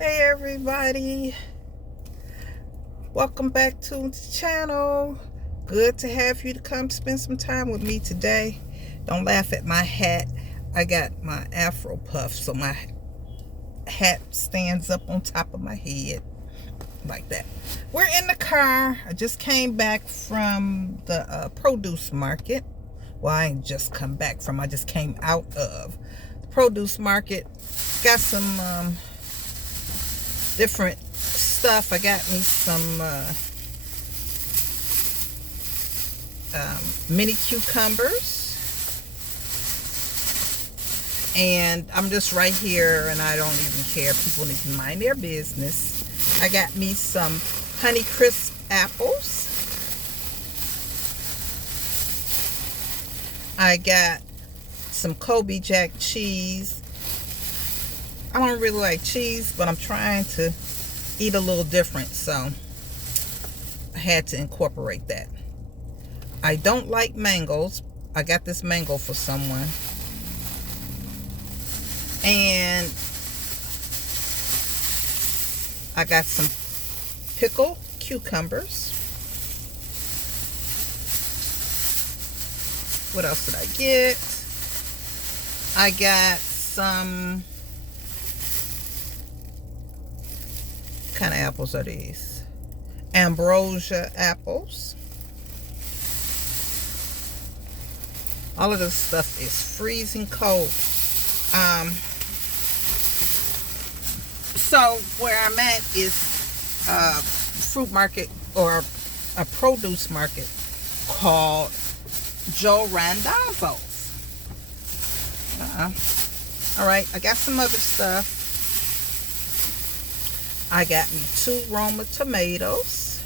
Hey everybody, welcome back to the channel. Good to have you to come spend some time with me today. Don't laugh at my hat. I got my afro puff, so my hat stands up on top of my head like that. We're in the car. I just came back from the produce market. Well, I ain't just come back from, I just came out of the produce market. Got some different stuff. I got me some mini cucumbers, and I'm just right here and I don't even care. People need to mind their business. I got me some Honeycrisp apples. I got some Colby Jack cheese. I don't really like cheese, but I'm trying to eat a little different, so I had to incorporate that. I don't like mangoes. I got this mango for someone. And I got some pickled cucumbers. What else did I get? I got some... What kind of apples are these? Ambrosia apples. All of this stuff is freezing cold. So where I'm at is a fruit market or a produce market called Joe Randazzo's. All right, I got some other stuff. I got me 2 Roma tomatoes.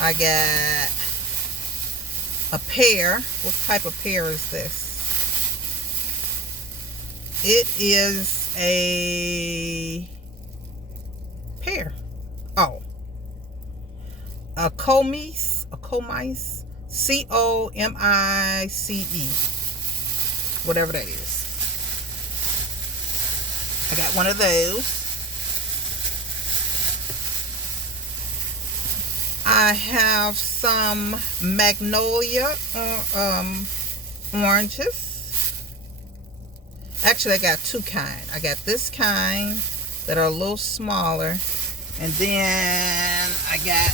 I got a pear. What type of pear is this? It is a pear. Oh. A Comice. C-O-M-I-C-E. Whatever that is. I got one of those. I have some magnolia oranges. Actually, I got 2 kinds. I got this kind that are a little smaller. And then I got,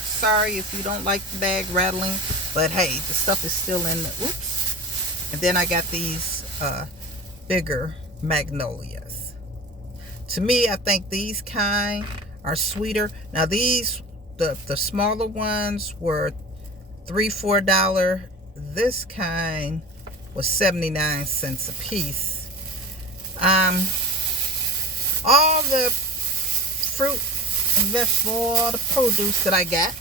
sorry if you don't like the bag rattling, but hey, the stuff is still in the, oops. And then I got these bigger magnolias. To me, I think these kind are sweeter. Now these, the smaller ones were $3-4. This kind was 79 cents a piece. All the fruit and vegetable, all the produce that I got,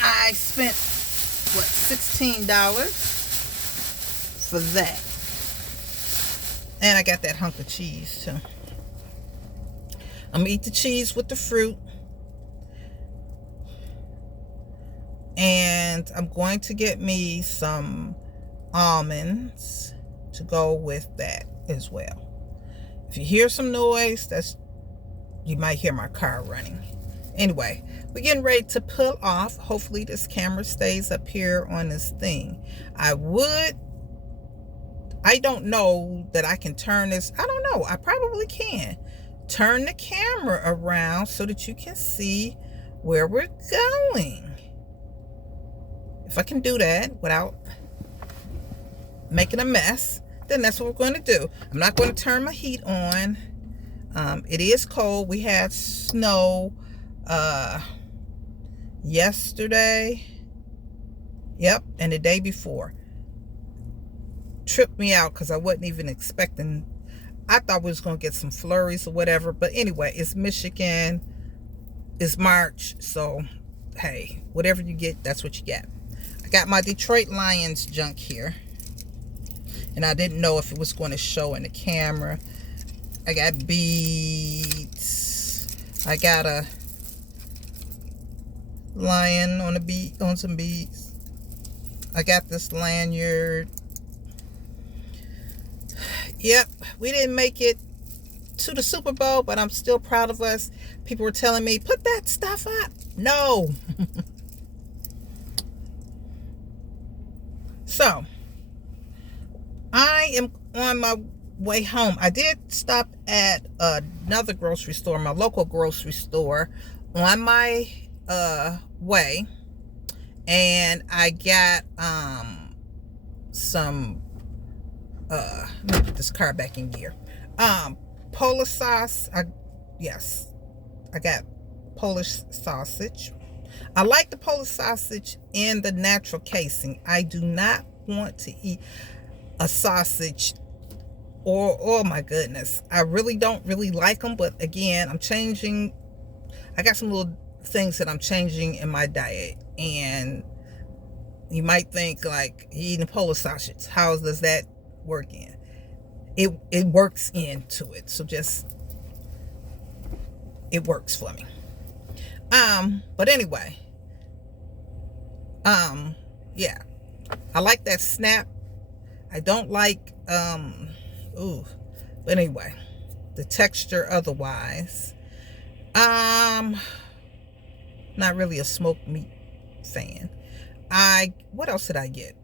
I spent what, $16 for that. And I got that hunk of cheese too. I'm gonna eat the cheese with the fruit. And I'm going to get me some almonds to go with that as well. If you hear some noise, that's, you might hear my car running. Anyway, we're getting ready to pull off. Hopefully this camera stays up here on this thing. I don't know that I can turn this. I don't know. I probably can turn the camera around so that you can see where we're going. If I can do that without making a mess, then that's what we're going to do. I'm not going to turn my heat on. It is cold. We had snow yesterday. Yep, and the day before. Tripped me out because I wasn't even expecting. I thought we was going to get some flurries or whatever. But anyway, it's Michigan. It's March. So, hey, whatever you get, that's what you get. I got my Detroit Lions junk here. And I didn't know if it was going to show in the camera. I got beads. I got a lion on some beads. I got this lanyard. Yep, we didn't make it to the Super Bowl, but I'm still proud of us. People were telling me, put that stuff up. No. So, I am on my way home. I did stop at another grocery store, my local grocery store, on my way, and I got some let me put this car back in gear. Polish sauce. Yes, I got Polish sausage. I like the Polish sausage in the natural casing. I do not want to eat a sausage, or oh my goodness, I really don't really like them. But again, I'm changing. I got some little things that I'm changing in my diet, and you might think like eating Polish sausage, how does that work in? It works into it, so just it works for me. But anyway, yeah, I like that snap. I don't like but anyway, the texture otherwise. Not really a smoked meat fan. What else did I get?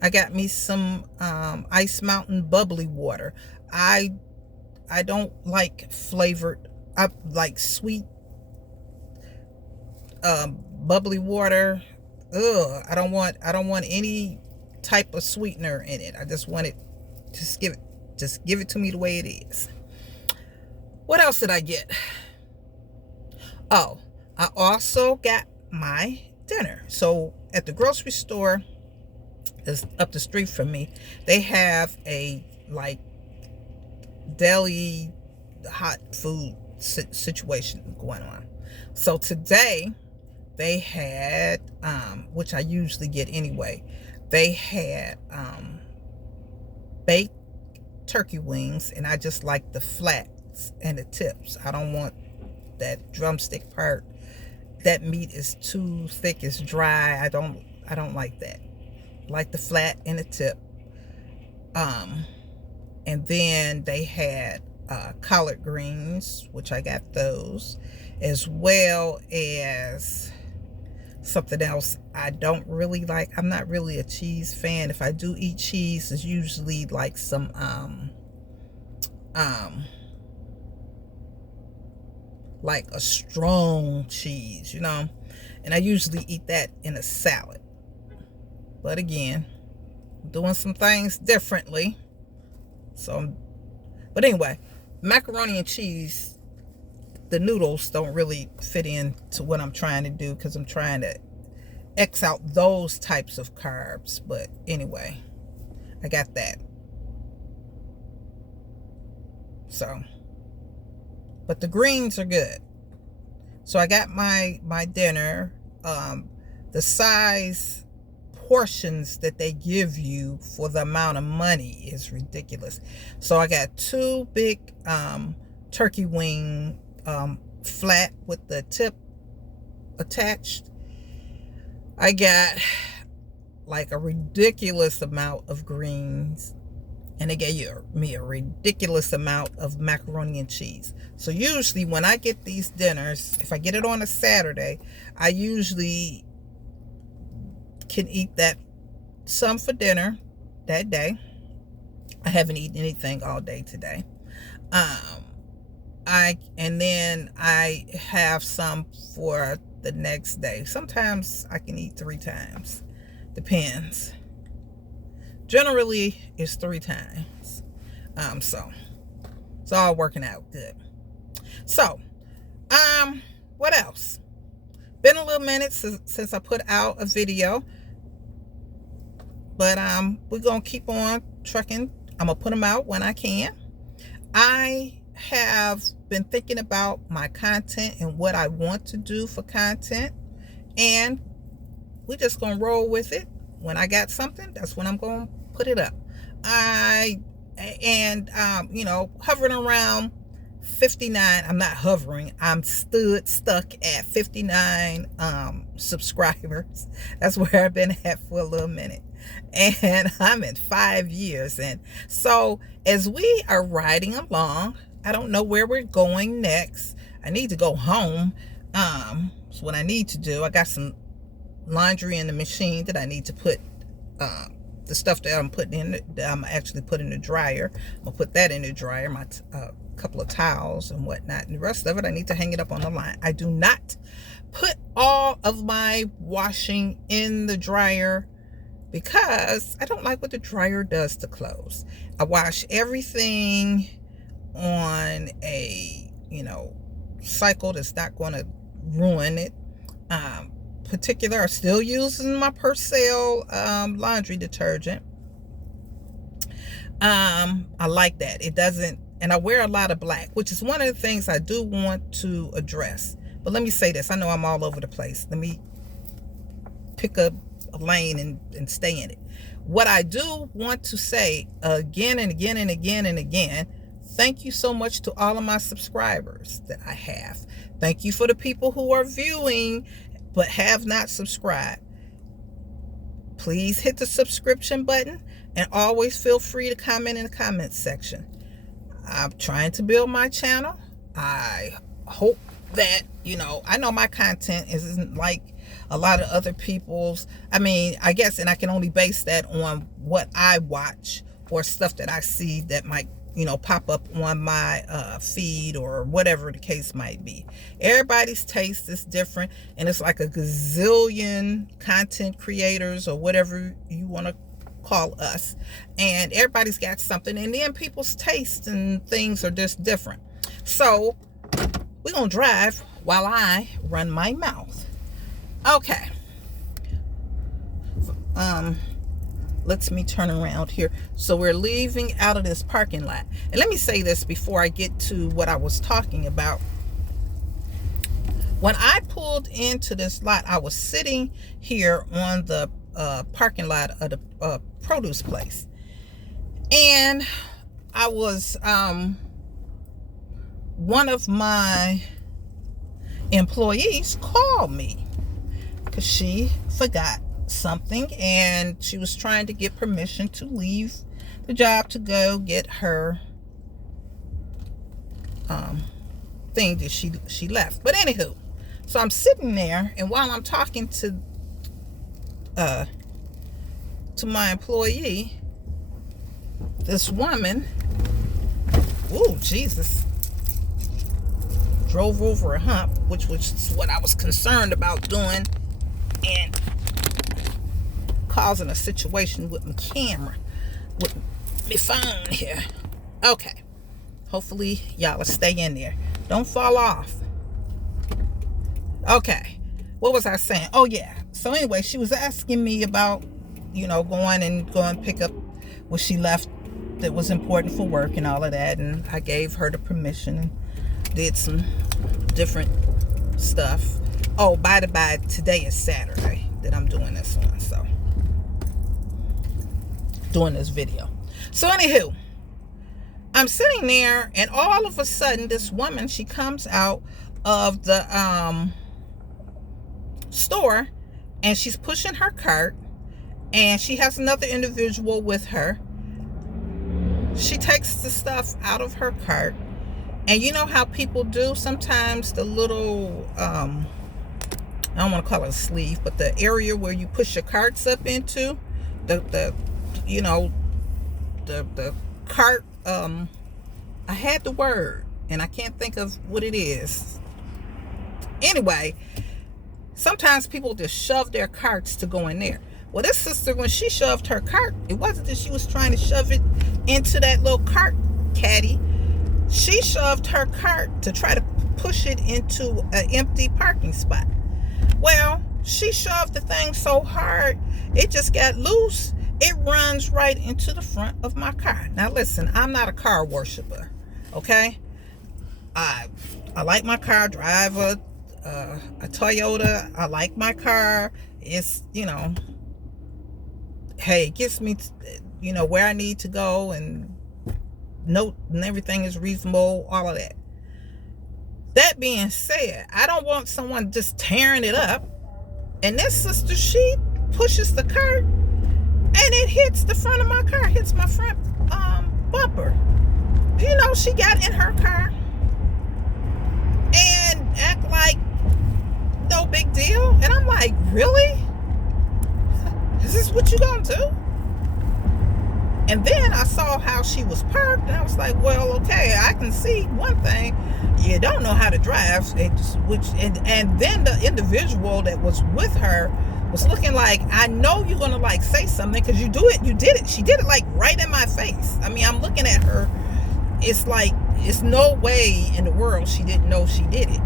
I got me some Ice Mountain bubbly water. I don't like flavored. I like sweet bubbly water. Ugh, I don't want any type of sweetener in it. I just want it, just give it to me the way it is. What else did I get? Oh, I also got my dinner. So at the grocery store that's up the street from me, they have a like deli hot food situation going on. So today they had, which I usually get anyway, they had baked turkey wings, and I just like the flats and the tips. I don't want that drumstick part. That meat is too thick, it's dry. I don't like that. I like the flat and the tip. And then they had collard greens, which I got those, as well as something else I don't really like. I'm not really a cheese fan. If I do eat cheese, it's usually like some like a strong cheese, and I usually eat that in a salad. But again, I'm doing some things differently. But anyway, macaroni and cheese, the noodles don't really fit into what I'm trying to do, because I'm trying to X out those types of carbs. But anyway, I got that. So, but the greens are good. So I got my dinner. The size portions that they give you for the amount of money is ridiculous. So I got 2 big turkey wing flat with the tip attached. I got like a ridiculous amount of greens, and they gave me a ridiculous amount of macaroni and cheese. So usually when I get these dinners, if I get it on a Saturday, I usually can eat that some for dinner that day. I haven't eaten anything all day today. And then I have some for the next day. Sometimes I can eat 3 times. Depends. Generally, it's 3 times. So it's all working out good. So, what else? Been a little minute since I put out a video, but we're gonna keep on trucking. I'm gonna put them out when I can. I have been thinking about my content and what I want to do for content, and we're just gonna roll with it. When I got something, that's when I'm gonna put it up. Hovering around 59. I'm not hovering, I'm stuck at 59 subscribers. That's where I've been at for a little minute. and I'm at 5 years. And so as we are riding along, I don't know where we're going next. I need to go home. It's what I need to do. I got some laundry in the machine that I need to put, the stuff that I'm putting in, that I'm actually putting in the dryer. I'm gonna put that in the dryer, my couple of towels and whatnot, and the rest of it I need to hang it up on the line. I do not put all of my washing in the dryer because I don't like what the dryer does to clothes. I wash everything on a, cycle that's not going to ruin it. Particular, I'm still using my Persil laundry detergent. I like that. It doesn't, and I wear a lot of black, which is one of the things I do want to address. But let me say this. I know I'm all over the place. Let me pick a lane and stay in it. What I do want to say again and again and again and again, thank you so much to all of my subscribers that I have. Thank you for the people who are viewing but have not subscribed. Please hit the subscription button and always feel free to comment in the comment section. I'm trying to build my channel. I hope that, I know my content isn't like a lot of other people's. I guess, and I can only base that on what I watch or stuff that I see that might, pop up on my feed or whatever the case might be. Everybody's taste is different, and it's like a gazillion content creators or whatever you want to call us, and everybody's got something, and then people's tastes and things are just different. So we're gonna drive while I run my mouth. Okay. Let me turn around here. So we're leaving out of this parking lot. And let me say this before I get to what I was talking about. When I pulled into this lot, I was sitting here on the parking lot of the produce place. And I was, one of my employees called me because she forgot something, and she was trying to get permission to leave the job to go get her thing that she left. But anywho, so I'm sitting there, and while I'm talking to my employee, this woman, ooh, Jesus, drove over a hump, which was what I was concerned about doing, and causing a situation with my camera, with my phone here. Okay, hopefully y'all will stay in there, don't fall off. Okay, what was I saying? Oh yeah, so anyway, she was asking me about going and pick up what she left that was important for work and all of that, and I gave her the permission and did some different stuff. Oh, by the by, today is Saturday that I'm doing this on, so doing this video. So anywho, I'm sitting there, and all of a sudden this woman, she comes out of the store, and she's pushing her cart, and she has another individual with her. She takes the stuff out of her cart, and you know how people do sometimes, the little I don't want to call it a sleeve, but the area where you push your carts up into, the cart, I had the word and I can't think of what it is. Anyway, sometimes people just shove their carts to go in there. Well, this sister, when she shoved her cart, it wasn't that she was trying to shove it into that little cart caddy. She shoved her cart to try to push it into an empty parking spot. Well, she shoved the thing so hard, it just got loose. It runs right into the front of my car. Now listen, I'm not a car worshiper, okay? I like my car, drive a Toyota. I like my car. It's, hey, it gets me, where I need to go, and note, and everything is reasonable, all of that. That being said, I don't want someone just tearing it up. And this sister, she pushes the cart and it hits the front of my car, hits my front bumper. You know, she got in her car and act like no big deal. And I'm like, really? Is this what you gonna do? And then I saw how she was parked, and I was like, well, okay, I can see one thing. You don't know how to drive, and then the individual that was with her was looking like, I know you're gonna like say something because you did it. She did it like right in my face. I mean, I'm looking at her. It's like, it's no way in the world she didn't know she did it.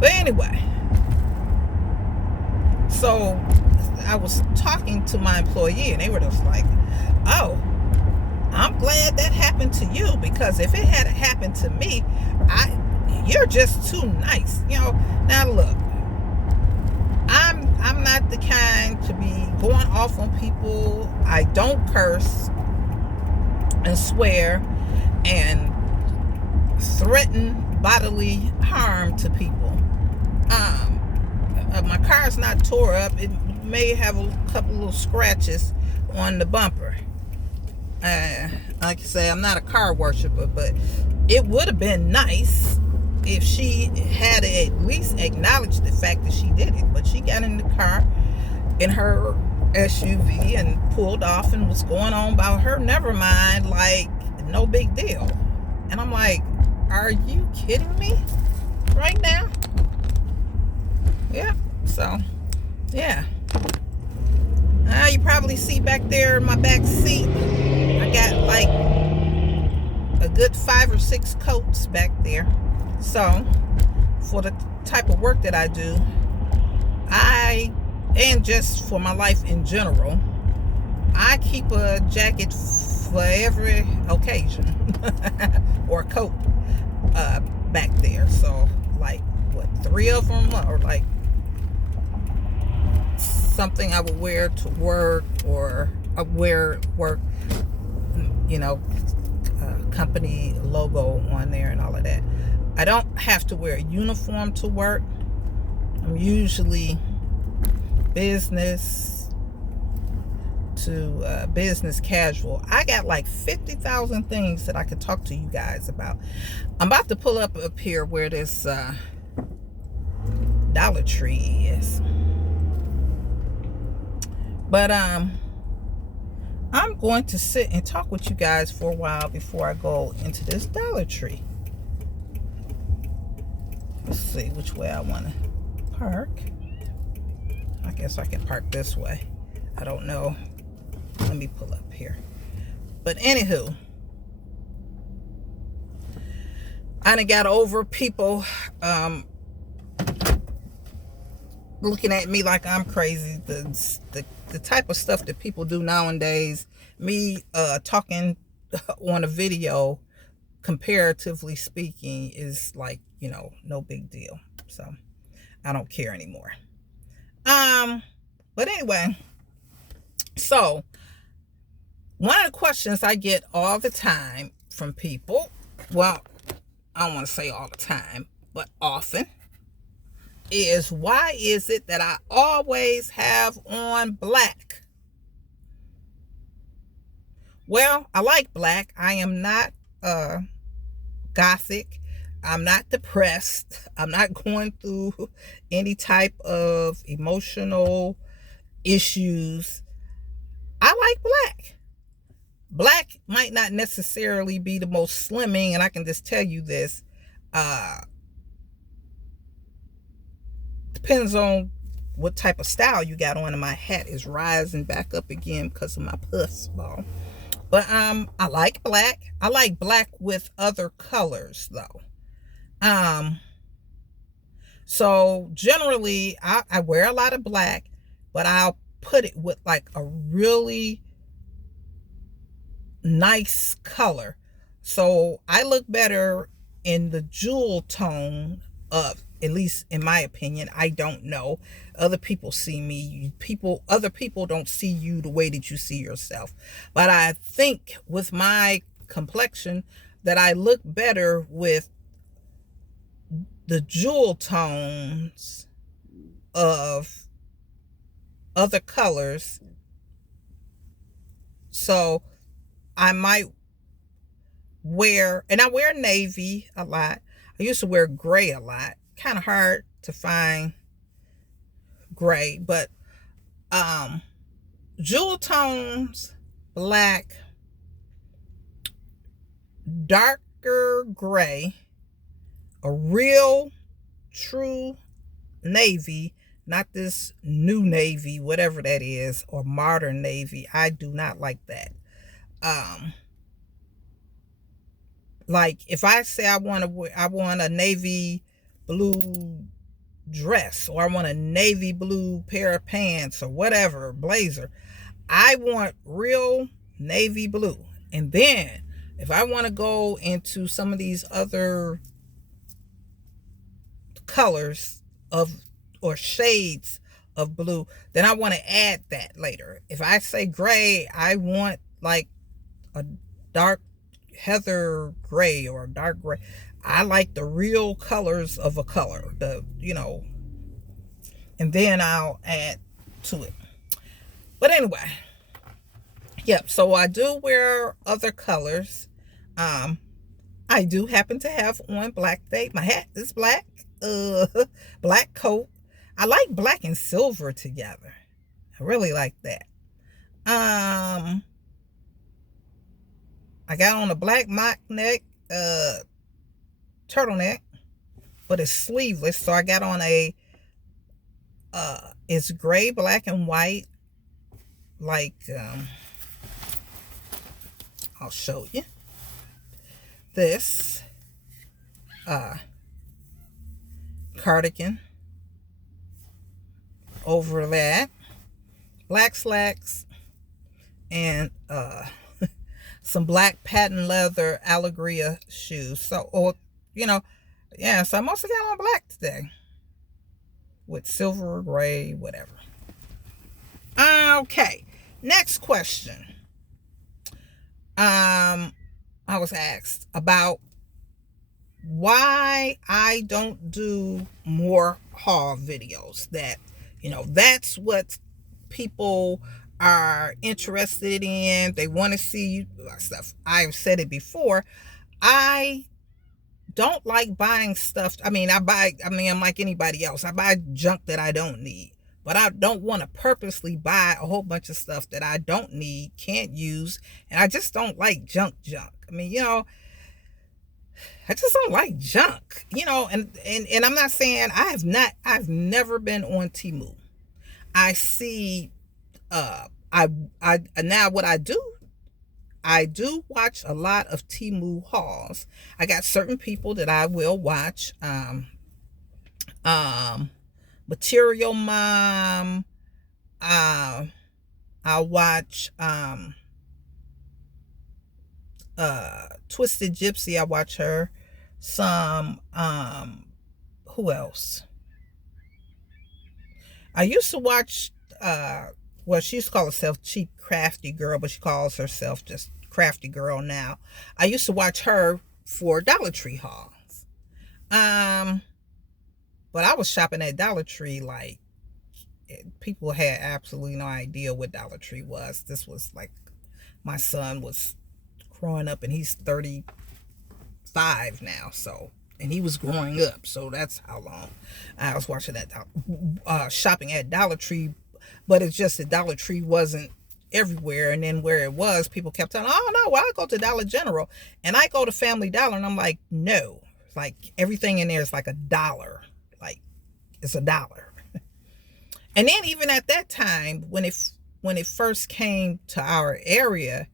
But anyway, so I was talking to my employee, and they were just like, oh, I'm glad that happened to you, because if it had happened to me, you're just too nice. You know, now look, I'm not the kind to be going off on people. I don't curse and swear and threaten bodily harm to people. My car's not tore up. It may have a couple little scratches on the bumper. Like I say, I'm not a car worshiper, but it would have been nice if she had at least acknowledged the fact that she did it. But she got in the car in her SUV and pulled off and was going on about her never mind, like no big deal. And I'm like, are you kidding me right now? Yeah. So yeah, you probably see back there in my back seat, I got like a good 5 or 6 coats back there. So for the type of work that I do, and just for my life in general, I keep a jacket for every occasion or a coat back there. So like, what, 3 of them, or like something I would wear to work, or I wear work, you know, company logo on there and all of that. I don't have to wear a uniform to work. I'm usually business to business casual. I got like 50,000 things that I could talk to you guys about. I'm about to pull up here where this Dollar Tree is. But I'm going to sit and talk with you guys for a while before I go into this Dollar Tree. Let's see which way I want to park. I guess I can park this way. I don't know. Let me pull up here. But anywho, I done got over people looking at me like I'm crazy. The type of stuff that people do nowadays, me talking on a video, comparatively speaking, is like, you know, no big deal. So I don't care anymore. But anyway, so one of the questions I get all the time from people, well, I don't want to say all the time, but often, is why is it that I always have on black? Well, I like black. I am not gothic. I'm not depressed. I'm not going through any type of emotional issues. I like black. Black might not necessarily be the most slimming, and I can just tell you this. Depends on what type of style you got on, and my hat is rising back up again because of my puss ball. But I like black. I like black with other colors though. So generally I wear a lot of black, but I'll put it with like a really nice color. So I look better in the jewel tone of, at least in my opinion. I don't know. Other people see me. Other people don't see you the way that you see yourself. But I think with my complexion that I look better with the jewel tones of other colors. So I might wear, and I wear navy a lot. I used to wear gray a lot. Kind of hard to find gray, but jewel tones, black, darker gray, a real true navy, not this new navy, whatever that is, or modern navy. I do not like that. Like if I say I want a navy blue dress, or I want a navy blue pair of pants, or whatever, blazer, I want real navy blue. And then if I want to go into some of these other colors of, or shades of blue, then I want to add that later. If I say gray, I want like a dark heather gray or a dark gray. I like the real colors of a color, and then I'll add to it. But anyway, yep, so I do wear other colors. I do happen to have on black today. My hat is black. Black coat. I like black and silver together. I really like that. I got on a black mock neck turtleneck, but it's sleeveless. So I got on a it's gray, black, and white. Like I'll show you this cardigan over that, black slacks, and some black patent leather Allegria shoes. So, or yeah, so I mostly got on black today with silver or gray, whatever. Okay, next question. I was asked about why I don't do more haul videos. That's what people are interested in. They want to see stuff. I've said it before. I don't like buying stuff. I'm like anybody else. I buy junk that I don't need. But I don't want to purposely buy a whole bunch of stuff that I don't need, can't use, and I just don't like junk. I just don't like junk, and I'm not saying I've never been on Temu. I see, now what I do watch a lot of Temu hauls. I got certain people that I will watch, Material Mom, I'll watch, Twisted Gypsy, I watch her, some, who else? I used to watch, she used to call herself Cheap Crafty Girl, but she calls herself just Crafty Girl now. I used to watch her for Dollar Tree hauls. But I was shopping at Dollar Tree like people had absolutely no idea what Dollar Tree was. This was like my son was growing up, and he's 35 now, and he was growing up, so that's how long I was watching that shopping at Dollar Tree. But it's just that Dollar Tree wasn't everywhere, and then where it was, people kept telling, oh no, well, I go to Dollar General, and I go to Family Dollar, and I'm like, no, like everything in there is like $1, like it's $1. And then even at that time, when it first came to our area,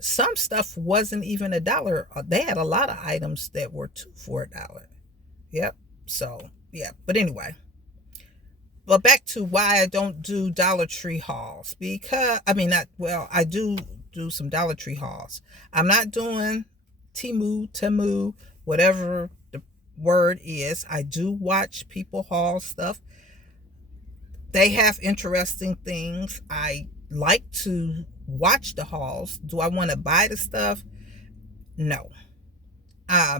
some stuff wasn't even $1. They had a lot of items that were $2 for $1. Yep. So yeah. But anyway, but back to why I don't do Dollar Tree hauls, because I do some Dollar Tree hauls. I'm not doing Temu, whatever the word is. I do watch people haul stuff. They have interesting things. I like to watch the hauls. Do I want to buy the stuff? No.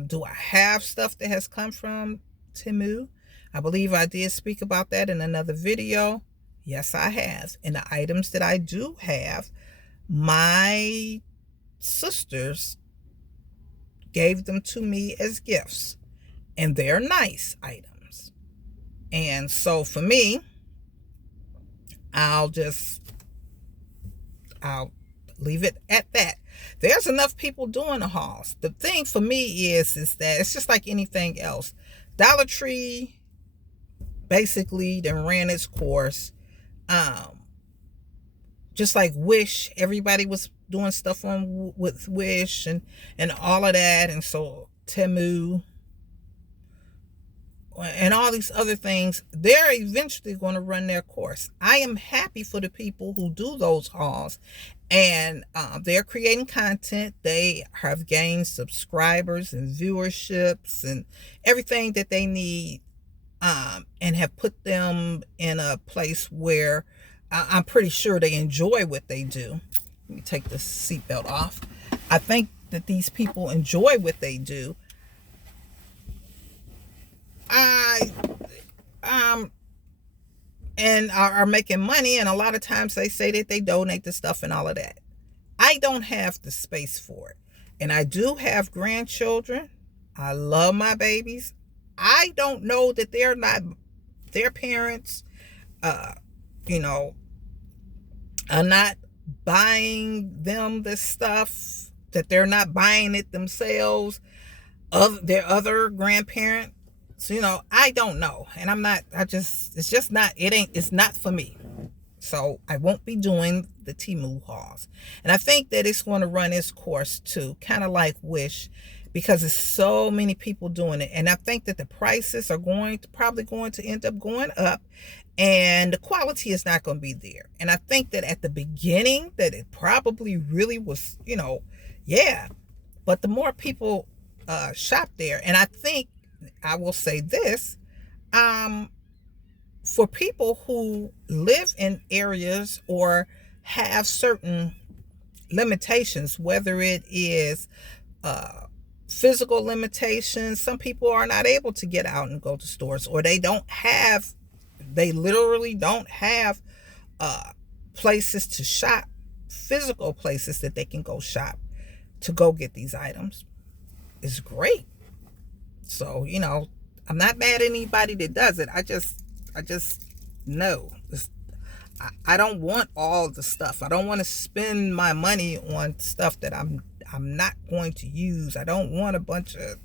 Do I have stuff that has come from Temu? I believe I did speak about that in another video. Yes, I have. And the items that I do have, my sisters gave them to me as gifts, and they're nice items. And so for me, I'll just I'll leave it at that. There's enough people doing the hauls. The thing for me is that it's just like anything else. Dollar Tree basically then ran its course. Just like Wish, everybody was doing stuff on with Wish and all of that, and so Temu and all these other things, they're eventually going to run their course. I am happy for the people who do those hauls, and they're creating content. They have gained subscribers and viewerships and everything that they need, and have put them in a place where I'm pretty sure they enjoy what they do. Let me take the seatbelt off. I think that these people enjoy what they do. And are making money, and a lot of times they say that they donate the stuff and all of that. I don't have the space for it, and I do have grandchildren. I love my babies. I don't know that they're not their parents, you know, are not buying them this stuff, that they're not buying it themselves, of their other grandparents. You know, I don't know. And it's not for me. So I won't be doing the Temu hauls. And I think that it's going to run its course too, kind of like Wish, because there's so many people doing it. And I think that the prices are probably going to end up going up, and the quality is not going to be there. And I think that at the beginning that it probably really was, yeah. But the more people shop there, and I think I will say this, for people who live in areas or have certain limitations, whether it is physical limitations, some people are not able to get out and go to stores, or they literally don't have places to shop, physical places that they can go shop to go get these items. It's great. So, I'm not mad at anybody that does it. I just know I don't want all the stuff. I don't want to spend my money on stuff that I'm not going to use. I don't want a bunch of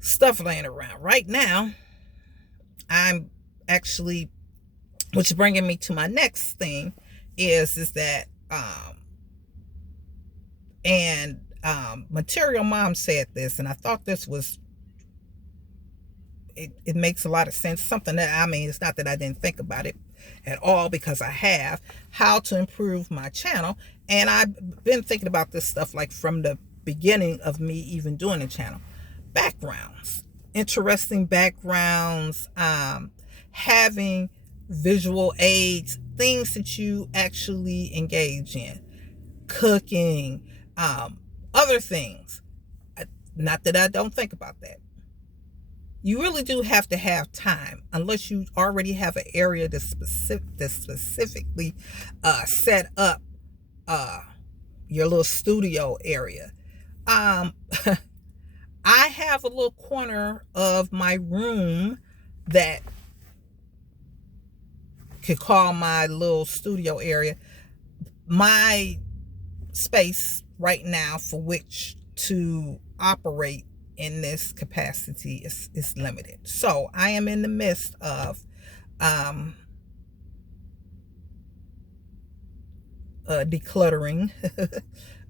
stuff laying around. Right now, I'm actually, which is bringing me to my next thing, is that Material Mom said this, and I thought this was, it makes a lot of sense. Something that, it's not that I didn't think about it at all, because I have, how to improve my channel. And I've been thinking about this stuff like from the beginning of me even doing the channel. Backgrounds, interesting backgrounds, having visual aids, things that you actually engage in, cooking, other things. Not that I don't think about that. You really do have to have time, unless you already have an area that's specifically set up, your little studio area. I have a little corner of my room that could call my little studio area. My space right now for which to operate in this capacity is limited. So I am in the midst of decluttering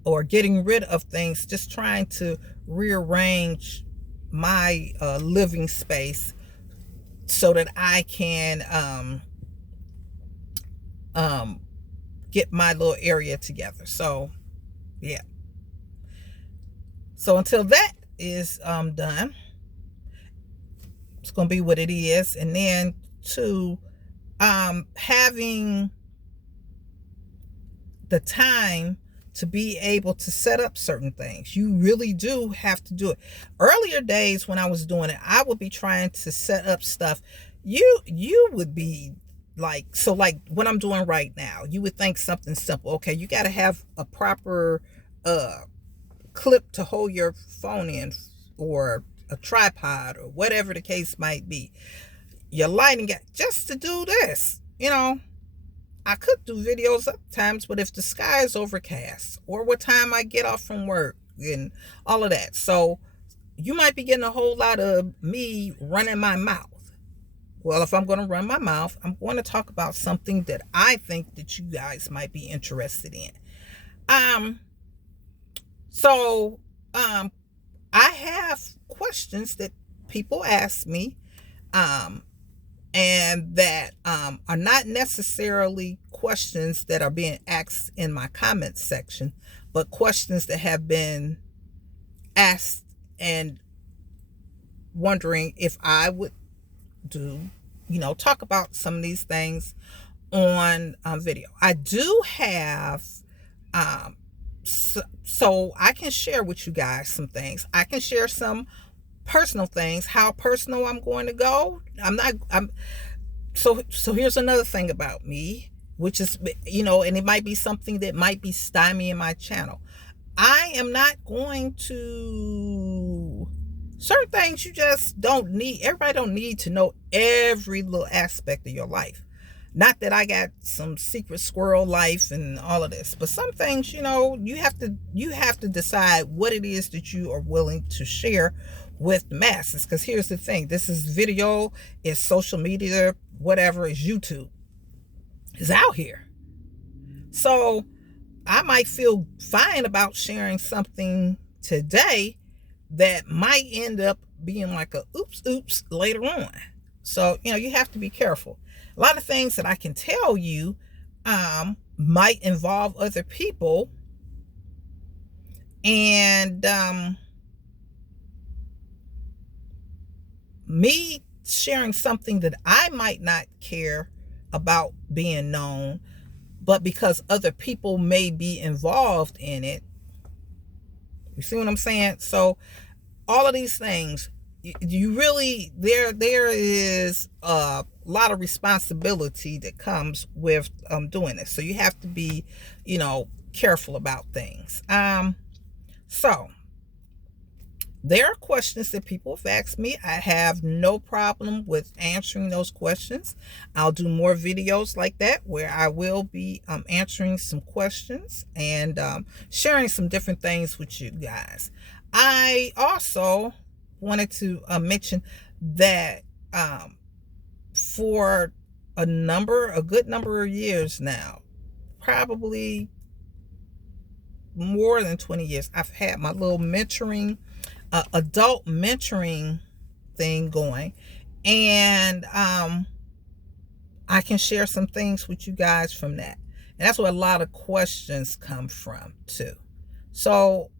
or getting rid of things, just trying to rearrange my living space so that I can get my little area together. So yeah. So until that is done, it's gonna be what it is. And then to having the time to be able to set up certain things, you really do have to do it. Earlier days when I was doing it, I would be trying to set up stuff. You would be like what I'm doing right now, you would think something simple. Okay, you got to have a proper uh clip to hold your phone in, or a tripod, or whatever the case might be. Your lighting, just to do this, I could do videos at times, but if the sky is overcast, or what time I get off from work and all of that. So you might be getting a whole lot of me running my mouth. Well, if I'm going to run my mouth, I'm going to talk about something that I think that you guys might be interested in. So I have questions that people ask me, and that are not necessarily questions that are being asked in my comments section, but questions that have been asked and wondering if I would talk about some of these things on video. I do have, so I can share with you guys some things. I can share some personal things. How personal I'm going to go, so here's another thing about me, which is, and it might be something that might be stymieing my channel. I am not going to, certain things you just don't need, everybody don't need to know every little aspect of your life. Not that I got some secret squirrel life and all of this, but some things, you have to decide what it is that you are willing to share with the masses. Because here's the thing, this is video, is social media, whatever, is YouTube, is out here. So I might feel fine about sharing something today that might end up being like a oops later on. So you have to be careful. A lot of things that I can tell you might involve other people, and me sharing something that I might not care about being known, but because other people may be involved in it. You see what I'm saying? So all of these things, you really, there is a lot of responsibility that comes with doing this. So you have to be, careful about things. So there are questions that people have asked me. I have no problem with answering those questions. I'll do more videos like that where I will be answering some questions and sharing some different things with you guys. I also wanted to mention that for a good number of years now, probably more than 20 years, I've had my little mentoring, adult mentoring thing going, and I can share some things with you guys from that. And that's where a lot of questions come from too. So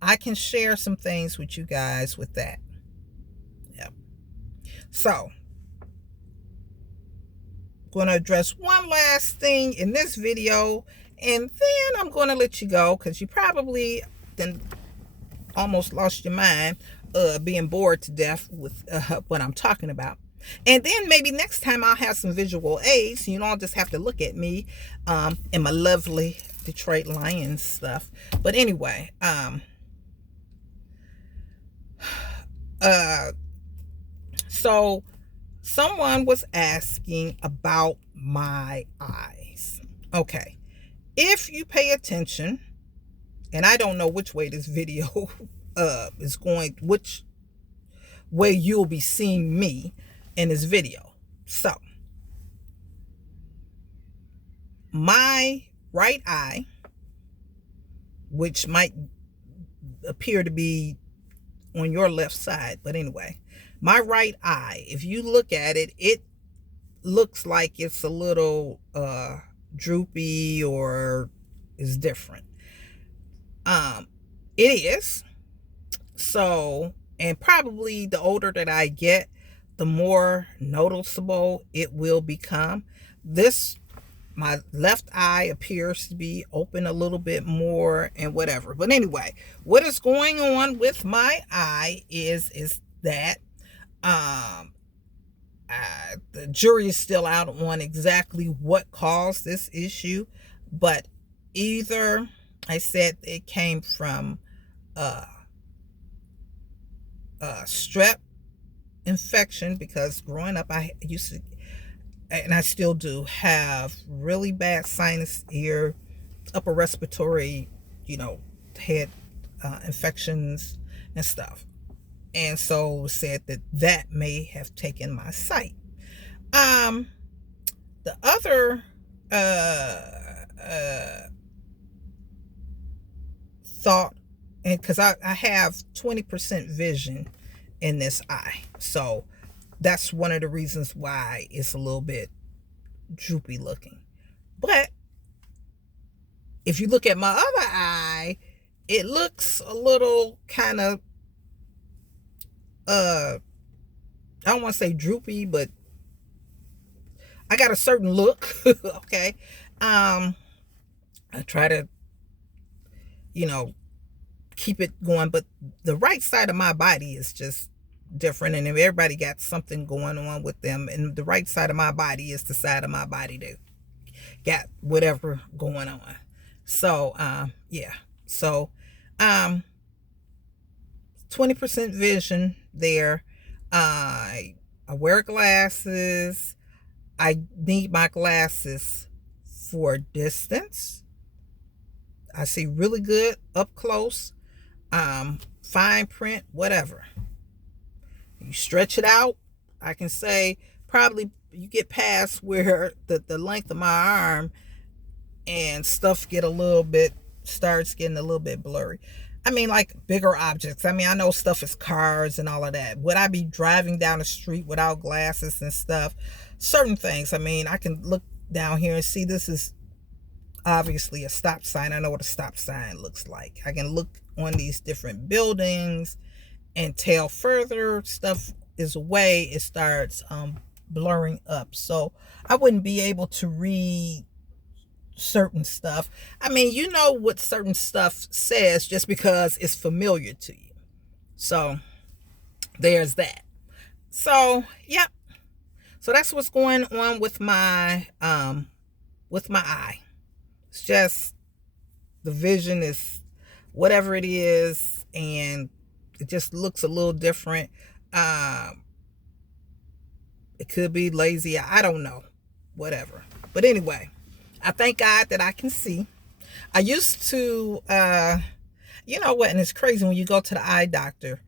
I can share some things with you guys with that. Yep. So I'm going to address one last thing in this video, and then I'm going to let you go, because you probably then almost lost your mind being bored to death with what I'm talking about. And then maybe next time I'll have some visual aids. I'll just have to look at me and my lovely Detroit Lions stuff. But anyway, so someone was asking about my eyes. Okay, if you pay attention, and I don't know which way this video is going, which way you'll be seeing me in this video. So my right eye, which might appear to be on your left side, but anyway, my right eye, if you look at it, it looks like it's a little droopy or is different. It is. So, and probably the older that I get, the more noticeable it will become. My left eye appears to be open a little bit more and whatever. But anyway, what is going on with my eye is that The jury is still out on exactly what caused this issue, but either I said it came from uh, strep infection, because growing up I used to, and I still do, have really bad sinus ear, upper respiratory, head infections and stuff. And so said that that may have taken my sight. Um, the other thought, and because I have 20% vision in this eye, so that's one of the reasons why it's a little bit droopy looking. But if you look at my other eye, it looks a little kind of I don't want to say droopy, but I got a certain look. Okay. I try to, keep it going, but the right side of my body is just different, and if everybody got something going on with them, and the right side of my body is the side of my body that got whatever going on. So yeah, so 20% vision there. I wear glasses. I need my glasses for distance. I see really good up close, fine print, whatever. You stretch it out, I can say probably you get past where the length of my arm, and stuff starts getting a little bit blurry. I mean, like bigger objects. I mean, I know stuff is cars and all of that. Would I be driving down the street without glasses and stuff? Certain things. I mean, I can look down here and see this is obviously a stop sign. I know what a stop sign looks like. I can look on these different buildings and tell further stuff is away, it starts blurring up. So I wouldn't be able to read certain stuff. I mean, you know what certain stuff says just because it's familiar to you. So there's that. So yeah. So that's what's going on with my eye. It's just the vision is whatever it is, and it just looks a little different. It could be lazy. I don't know. Whatever. But anyway, I thank God that I can see. I used to, you know what, and it's crazy when you go to the eye doctor,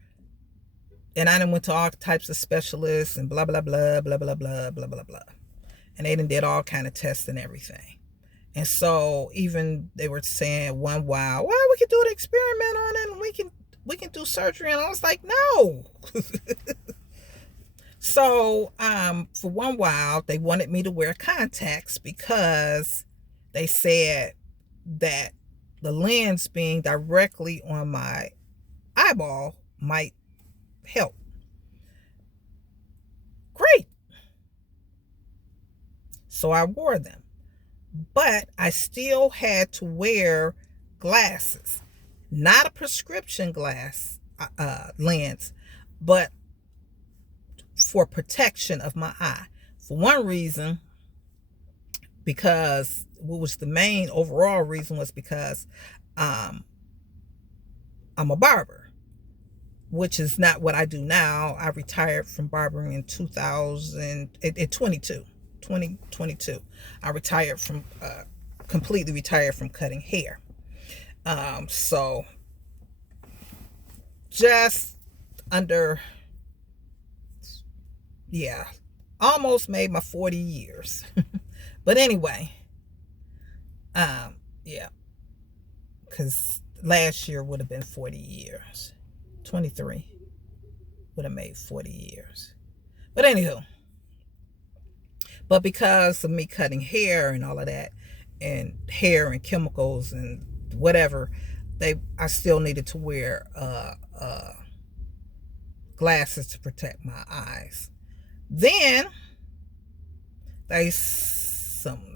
and I done went to all types of specialists and blah, blah, blah, blah, blah, blah, blah, blah, blah. And they done did all kind of tests and everything. And so even they were saying one while, well, we can do an experiment on it, and we can do surgery. And I was like, no. So for one while, they wanted me to wear contacts because they said that the lens being directly on my eyeball might help. Great. So I wore them. But I still had to wear glasses. Not a prescription glass lens, but for protection of my eye. For one reason, because what was the main overall reason was because I'm a barber, which is not what I do now. I retired from barbering in 2022. I retired from completely retired from cutting hair. So just under, yeah, almost made my 40 years. But anyway, yeah, because last year would have been 40 years. 23 would have made 40 years. But anywho, but because of me cutting hair and all of that, and hair and chemicals and whatever, I still needed to wear glasses to protect my eyes. Then it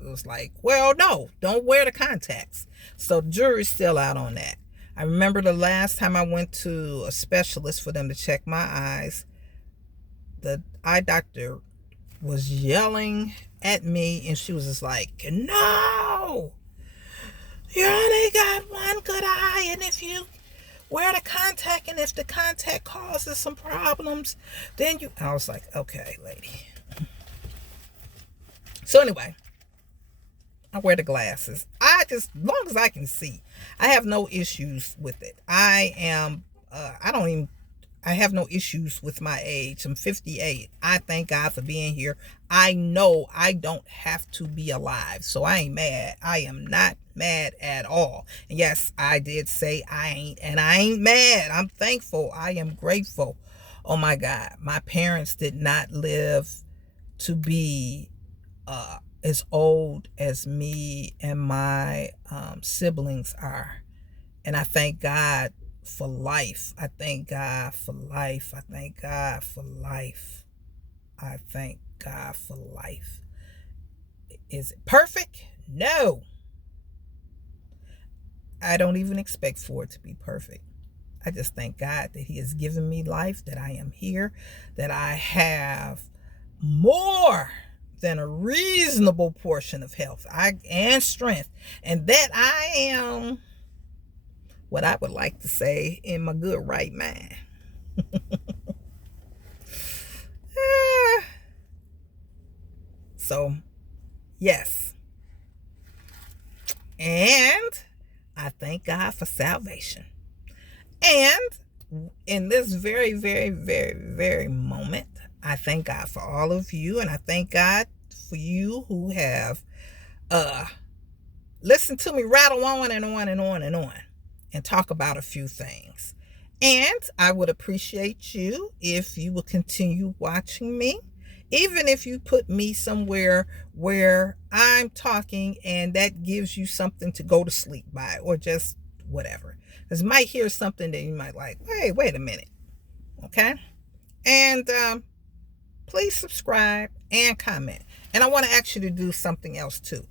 was like, well, no, don't wear the contacts. So the jury's still out on that. I remember the last time I went to a specialist for them to check my eyes, the eye doctor was yelling at me, and she was just like, no, you only got one good eye, and if you wear the contact, and if the contact causes some problems, then you... I was like, okay, lady. So anyway, I wear the glasses. As long as I can see, I have no issues with it. I have no issues with my age. I'm 58. I thank God for being here. I know I don't have to be alive, so I ain't mad. I am not mad at all. And yes, I did say I ain't mad. I'm thankful. I am grateful. Oh my God, my parents did not live to be as old as me and my siblings are. And I thank God for life. I thank God for life. I thank God for life. I thank God for life. Is it perfect? No. I don't even expect for it to be perfect. I just thank God that He has given me life, that I am here, that I have more than a reasonable portion of health and strength, and that I am what I would like to say in my good right mind. So, yes. And I thank God for salvation. And in this very, very, very, very moment, I thank God for all of you, and I thank God for you who have listened to me rattle on and on and on and on and talk about a few things. And I would appreciate you if you will continue watching me, even if you put me somewhere where I'm talking and that gives you something to go to sleep by, or just whatever. Because you might hear something that you might like, hey, wait a minute. Okay? And please subscribe and comment. And I want to ask you to do something else too.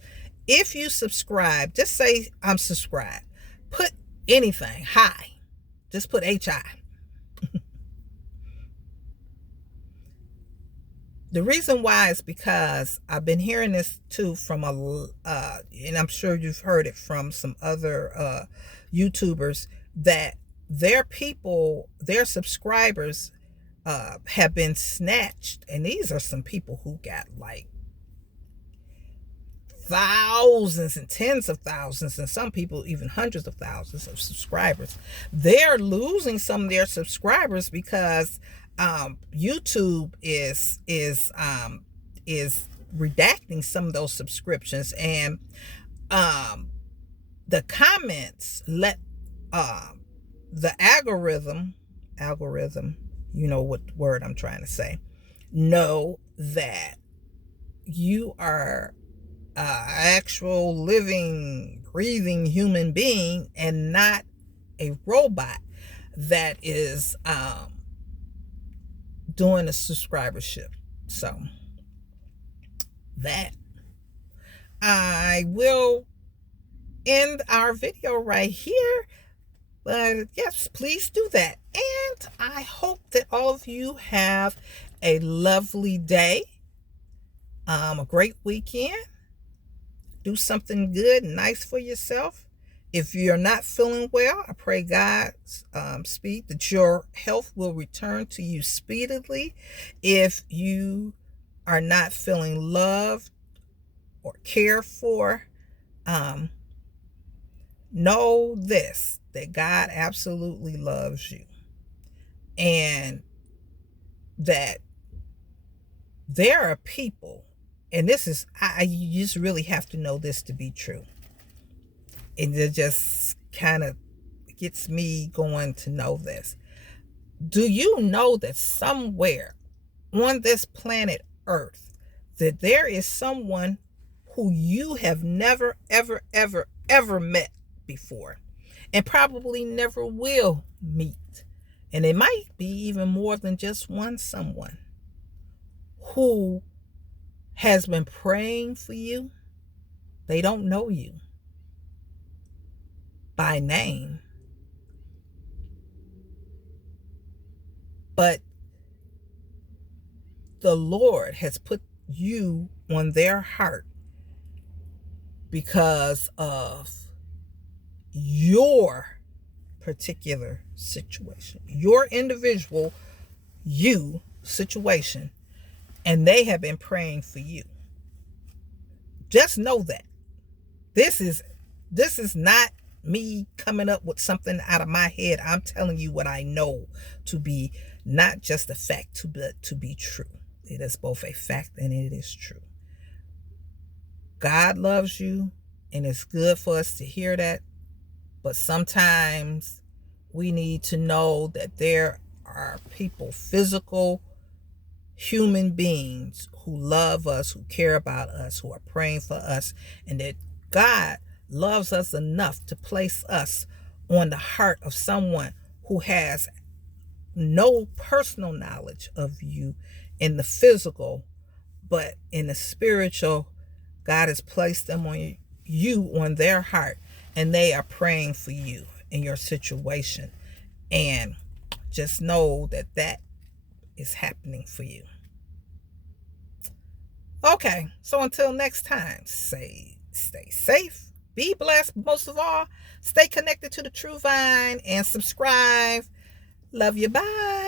If you subscribe, just say I'm subscribed. Put anything, hi. Just put HI. The reason why is because I've been hearing this too from and I'm sure you've heard it from some other YouTubers, that their subscribers have been snatched. And these are some people who got like thousands and tens of thousands, and some people even hundreds of thousands of subscribers. They're losing some of their subscribers because YouTube is redacting some of those subscriptions, and the comments let the algorithm, you know what word I'm trying to say, know that you are actual living, breathing human being and not a robot that is doing a subscribership. So that I will end our video right here. But yes, please do that. And I hope that all of you have a lovely day, a great weekend. Do something good and nice for yourself. If you're not feeling well, I pray God's speed that your health will return to you speedily. If you are not feeling loved or cared for, know this, that God absolutely loves you, and that there are people, and this is, you just really have to know this to be true. And it just kind of gets me going to know this. Do you know that somewhere on this planet Earth, that there is someone who you have never, ever, ever, ever met before, and probably never will meet? And it might be even more than just one someone who has been praying for you. They don't know you by name, but the Lord has put you on their heart because of your particular situation, your individual you situation, and they have been praying for you. Just know that this is not me coming up with something out of my head. I'm telling you what I know to be not just a fact, but to be true. It is both a fact and it is true. God loves you, and it's good for us to hear that. But sometimes we need to know that there are people, physical human beings, who love us, who care about us, who are praying for us, and that God loves us enough to place us on the heart of someone who has no personal knowledge of you in the physical, but in the spiritual, God has placed them on you, on their heart, and they are praying for you in your situation. And just know that that is happening for you. Okay, so until next time, stay safe, be blessed, most of all, stay connected to the True Vine, and subscribe. Love you, bye.